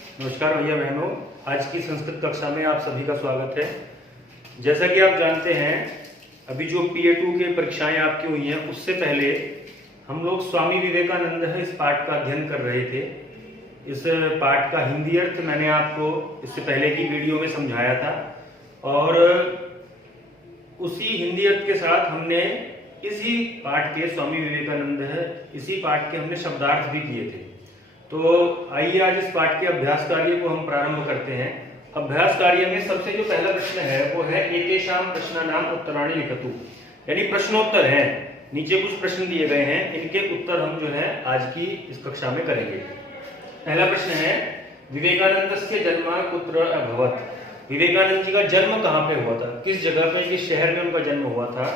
नमस्कार भैया बहनों, आज की संस्कृत कक्षा में आप सभी का स्वागत है। जैसा कि आप जानते हैं, अभी जो PA2 की परीक्षाएं आपकी हुई हैं, उससे पहले हम लोग स्वामी विवेकानंद है इस पाठ का अध्ययन कर रहे थे। इस पाठ का हिंदी अर्थ मैंने आपको इससे पहले की वीडियो में समझाया था और उसी हिंदी अर्थ के साथ हमने इसी पाठ के स्वामी विवेकानंद है इसी पाठ के हमने शब्दार्थ भी किए थे। तो आइए आज इस पाठ के अभ्यास कार्य को हम प्रारंभ करते हैं। अभ्यास कार्य में सबसे जो पहला प्रश्न है वो है एतेषां प्रश्नानां उत्तराणि लिखतु, यानी प्रश्नोत्तर हैं। नीचे कुछ प्रश्न दिए गए हैं, इनके उत्तर हम जो है आज की इस कक्षा में करेंगे। पहला प्रश्न है विवेकानंदस्य जन्म कुत्र अभवत्। विवेकानंद जी का जन्म कहाँ पे हुआ था, किस जगह पे, किस शहर में उनका जन्म हुआ था।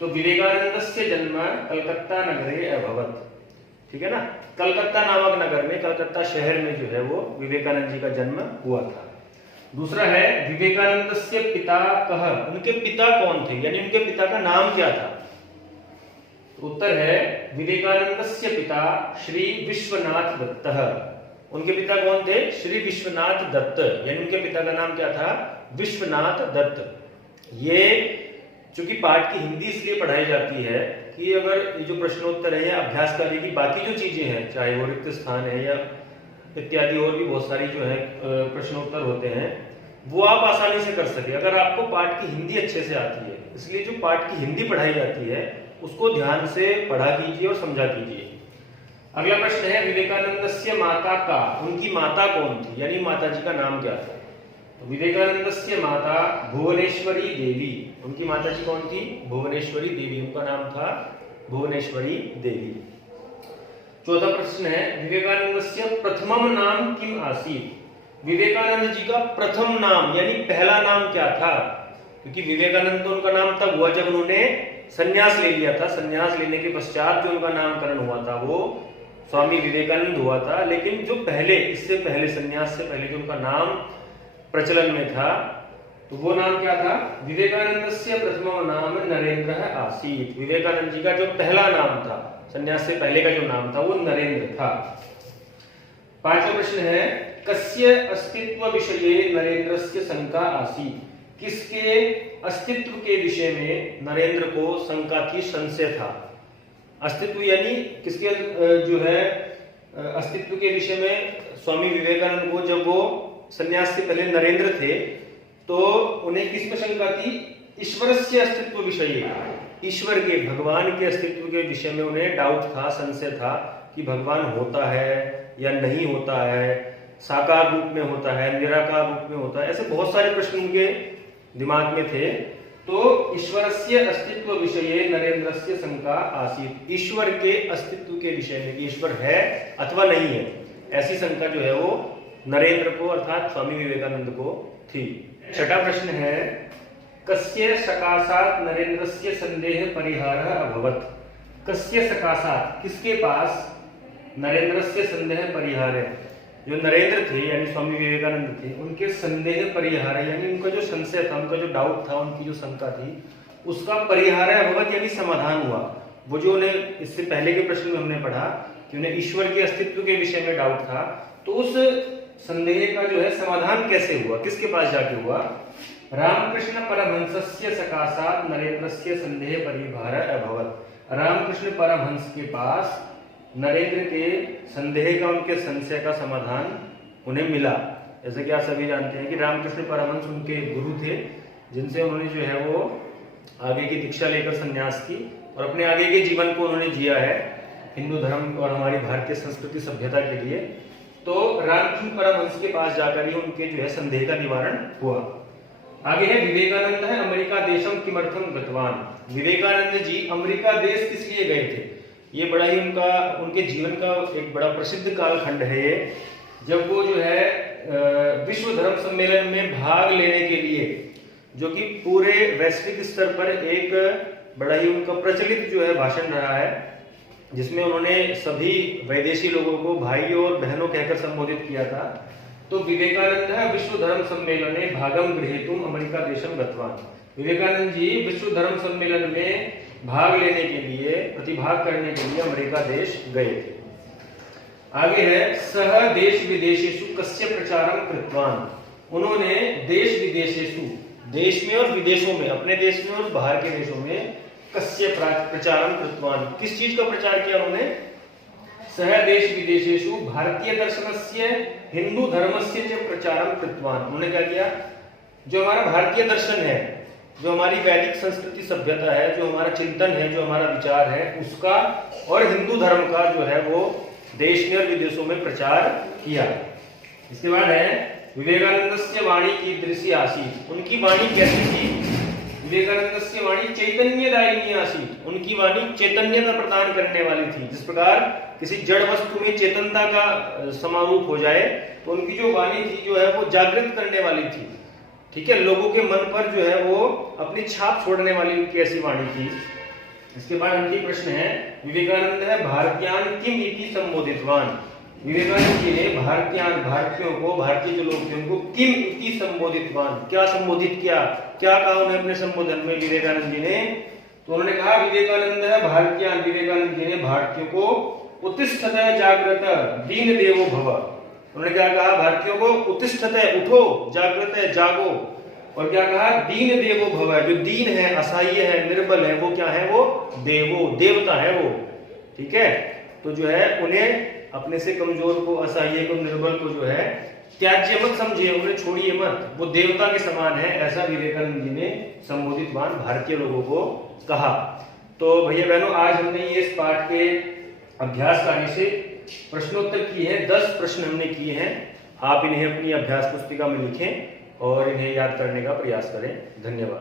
तो विवेकानंदस्य जन्म कलकत्ता नगरे अभवत्, ठीक है ना। कलकत्ता नामक नगर में, कलकत्ता शहर में जो है वो विवेकानंद जी का जन्म हुआ था। दूसरा है विवेकानंदस्य पिता कः, उनके पिता कौन थे, यानी उनके पिता का नाम क्या था। तो उत्तर है विवेकानंदस्य पिता श्री विश्वनाथ दत्तः। उनके पिता कौन थे, श्री विश्वनाथ दत्त, यानी उनके पिता का नाम क्या था, विश्वनाथ दत्त। ये चूंकि पाठ की हिंदी इसलिए पढ़ाई जाती है कि अगर ये जो प्रश्नोत्तर है या अभ्यास कार्य की बाकी जो चीजें हैं, चाहे वो रिक्त स्थान है या इत्यादि और भी बहुत सारी जो है प्रश्नोत्तर होते हैं, वो आप आसानी से कर सके अगर आपको पाठ की हिंदी अच्छे से आती है। इसलिए जो पाठ की हिंदी पढ़ाई जाती है उसको ध्यान से पढ़ा कीजिए और समझा कीजिए। अगला प्रश्न है विवेकानंदस्य माता का, उनकी माता कौन थी, यानी माता जी का नाम क्या था। तो विवेकानंदस्य माता भुवनेश्वरी देवी, उनकी माता जी कौन थी, भुवनेश्वरी देवी, उनका नाम था भुवनेश्वरी देवी। चौथा प्रश्न है विवेकानंदस्य प्रथमम नाम किम आसीत्। विवेकानंद जी का प्रथम नाम यानी पहला नाम क्या था, क्योंकि विवेकानंद तो उनका नाम तब हुआ जब उन्होंने संन्यास ले लिया था। संन्यास लेने के पश्चात जो उनका नामकरण हुआ था वो स्वामी विवेकानंद हुआ था। लेकिन जो पहले, इससे पहले, संन्यास से पहले जो उनका नाम प्रचलन में था तो वो नाम क्या था, विवेकानंदस्य प्रथमम नाम नरेंद्र आसीत्। विवेकानंद जी का जो पहला नाम था, संन्यास से पहले का जो नाम था वो नरेंद्र था। पांचवा प्रश्न है कस्य अस्तित्व विषये नरेंद्रस्य शंका आसीत्। किसके अस्तित्व के विषय में नरेंद्र को शंका थी, संशय था। अस्तित्व यानी किसके जो है अस्तित्व के विषय में स्वामी विवेकानंद को, जब वो संन्यास से पहले नरेंद्र थे तो उन्हें किस पर शंका थी, ईश्वरस्य अस्तित्व विषय, ईश्वर के, भगवान के अस्तित्व के विषय में उन्हें डाउट था, संशय था कि भगवान होता है या नहीं होता है, साकार रूप में होता है, निराकार रूप में होता है, ऐसे बहुत सारे प्रश्न उनके दिमाग में थे। तो ईश्वरस्य अस्तित्व विषये नरेंद्रस्य शंका आसीत्, ईश्वर के अस्तित्व के विषय में कि ईश्वर है अथवा नहीं है, ऐसी शंका जो है वो नरेंद्र को अर्थात स्वामी विवेकानंद को थी। छठा प्रश्न है कस्य सकाशात् नरेंद्रस्य संदेह परिहारः अभवत्। कस्य सकाशात्, किसके पास नरेंद्रस्य संदेह परिहार है, जो नरेंद्र थे यानी स्वामी विवेकानंद थे, उनके संदेह परिहार यानी उनका जो संशय था, उनका जो डाउट था, उनकी जो शंका थी, उसका परिहार अभवत् यानी समाधान हुआ। वो जो उन्हें इससे पहले के प्रश्न में हमने पढ़ा कि उन्हें ईश्वर के अस्तित्व के विषय में डाउट था, तो उस संदेह का जो है समाधान कैसे हुआ, किसके पास जाके हुआ, रामकृष्ण परमहंसस्य सकाशात् नरेंद्रस्य संदेह परिहारः अभवत्। रामकृष्ण परमहंस के पास नरेंद्र के संदेह का, उनके संशय का समाधान उन्हें मिला। जैसे कि आप सभी जानते हैं कि रामकृष्ण परमहंस उनके गुरु थे, जिनसे उन्होंने जो है वो आगे की दीक्षा लेकर संन्यास की और अपने आगे के जीवन को उन्होंने जिया है हिंदू धर्म और हमारी भारतीय संस्कृति सभ्यता के लिए। तो रामकृष्ण परमहंस के पास जाकर ही उनके जो है संदेह का निवारण हुआ। आगे है विवेकानंद है अमेरिका देशम किमर्थम गतवान। विवेकानंद जी अमेरिका देश किस लिए गए थे, ये बड़ा ही उनके जीवन का एक बड़ा प्रसिद्ध कालखंड है ये, जब वो जो है विश्व धर्म सम्मेलन में भाग लेने के लिए, जो कि पूरे वैश्विक स्तर पर एक बड़ा ही उनका प्रचलित जो है भाषण रहा है, जिसमें उन्होंने सभी वैदेशी लोगों को भाई और बहनों कहकर संबोधित किया था। तो विवेकानंद विश्व धर्म सम्मेलने भागम गृहीतुम अमेरिका देशम गतवान। विवेकानंद जी विश्व धर्म सम्मेलन में भाग लेने के लिए, प्रतिभाग करने के लिए अमेरिका देश गए थे। आगे है सह देश विदेशेषु कस्य प्रचारम कृतवान। उन्होंने देश विदेशेषु, देश में और विदेशों में, अपने देश में और बाहर के देशों में, कस्य प्रचारम कृतवान, किस चीज का प्रचार किया उन्होंने? सह देश विदेशेषु भारतीय दर्शनस्य हिंदू धर्मस्य च प्रचारम कृतवान। उन्होंने क्या किया? जो हमारा भारतीय दर्शन है, जो हमारी वैदिक संस्कृति सभ्यता है, जो हमारा चिंतन है, जो हमारा विचार है, उसका और हिंदू धर्म का जो है वो देश में और विदेशों में प्रचार किया। इसके बाद है विवेकानंदस्य वाणी कीदृशी आसीत्। उनकी वाणी कैसी थी? विवेकानंदस्य वाणी चैतन्यदायिनी आसीत्। उनकी वाणी चैतन्यता प्रदान करने वाली थी। जिस प्रकार किसी जड़ वस्तु में चेतनता का समारूप हो जाए, तो उनकी जो वाणी थी जो है वो जागृत करने वाली थी। ठीक है, लोगों के मन पर जो है वो अपनी छाप छोड़ने वाली उनकी ऐसी वाणी थी। इसके बाद अंतिम प्रश्न है विवेकानंद है भारतीयान किम इति संबोधितवान। विवेकानंद जी ने भारतीयान, भारतीयों को, भारतीय जो लोग थे उनको किम इति संबोधितवान, क्या संबोधित किया, क्या कहा उन्हें अपने संबोधन में विवेकानंद जी ने? तो उन्होंने कहा विवेकानंद है भारतीयान, विवेकानंद जी ने भारतीयों को उत्तिष्ठत जागृत दीन देवो भव। उन्होंने क्या कहा? भारतीयों को उत्तिष्ठत, उठो, जागृत, जागो, और क्या कहा? दीन देवो भव, जो दीन है, असहाय है, निर्बल है, वो क्या है? वो देवो, देवता है वो। ठीक है, तो जो है उन्हें, अपने से कमजोर को, असहाय को, निर्बल को जो है त्याज्य मत समझिए, उन्हें छोड़िए मत, वो देवता के समान है, ऐसा विवेकानंद जी ने संबोधितवान भारतीय लोगों को कहा। तो भैया बहनों, आज हमने ये इस पाठ के अभ्यास कार्य से प्रश्नोत्तर किए हैं। 10 प्रश्न हमने किए हैं। आप इन्हें अपनी अभ्यास पुस्तिका में लिखें और इन्हें याद करने का प्रयास करें। धन्यवाद।